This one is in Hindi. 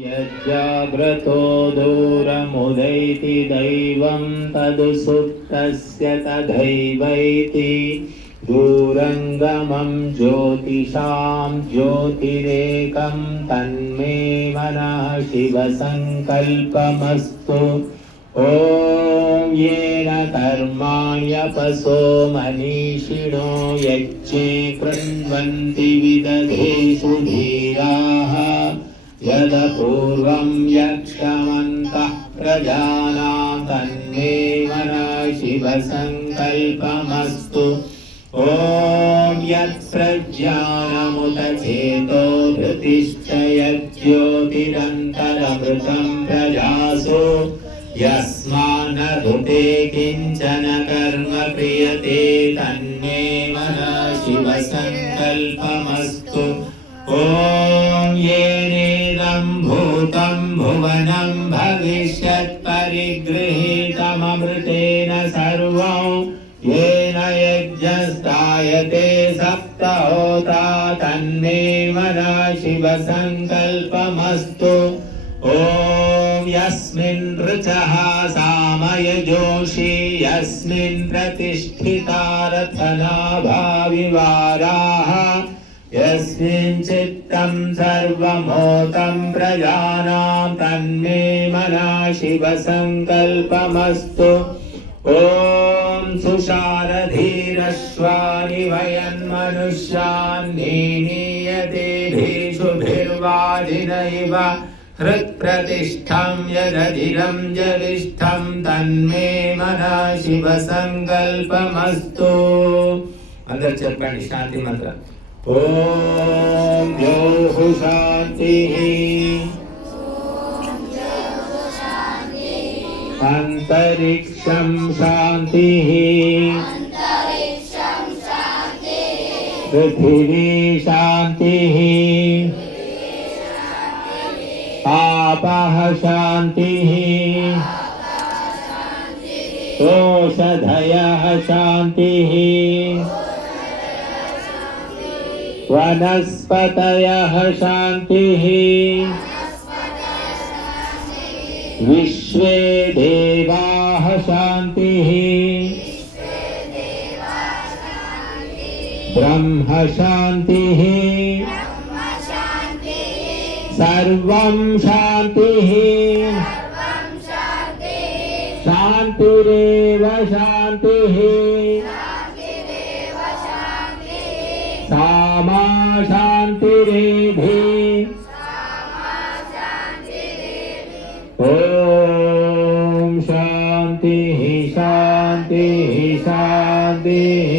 यज्जाग्रतो दूरमुदैति दैवं तदु सुप्तस्य तथैवैति दूरङ्गमं ज्योतिषां ज्योतिरेकं तन्मे मनः शिवसङ्कल्पमस्तु। ॐ येन कर्माण्यपसो मनीषिणो यज्ञे कृण्वन्ति विदधेषु धीराः यदपूर्वं यक्षमन्तः प्रजानां तन्मे मनः शिवसङ्कल्पमस्तु ॐ यत्प्रज्ञानमुत चेतो धृतिश्च यज्ज्योतिरन्तरमृतं प्रजासु यस्मान्नधुते किञ्चन कर्म क्रियते तन्मे मनः शिवसङ्कल्पमस्तु ॐ येनेदं भूतं भुवनं भविष्यत् परिगृहीतममृतेन सर्वं। येन यज्ञस्तायते सप्तहोता तन्मे मनः शिवसङ्कल्पमस्तु ॐ यस्मिन् ऋचः सामयजोषि, यस्मिन् प्रतिष्ठिता रथनाभाविवाराः यस्मिन् चित्तं सर्वमोतं प्रजानां तन्मे मनः शिवसङ्कल्पमस्तु ॐ सुशारधीरश्वानि वयन्मनुष्यान् नीनीयतेभिषुभिर्वाजिनैव हृत्प्रतिष्ठं यदधिरं जविष्ठं तन्मे मनः शिवसङ्कल्पमस्तु అందరు చెప్పండి శాంతి మంత్రం ॐ द्यौः शान्तिः अन्तरिक्षं शान्तिः पृथिवी शान्तिः पापः शान्तिः शान्तिः वनस्पतयः शान्तिः विश्वे देवाः शान्तिः ब्रह्म शान्तिः। सर्वं शान्तिः। शान्तिरेव शान्तिः। सा मा शान्तिरेधि ॐ शान्तिः शान्तिः शान्तिः।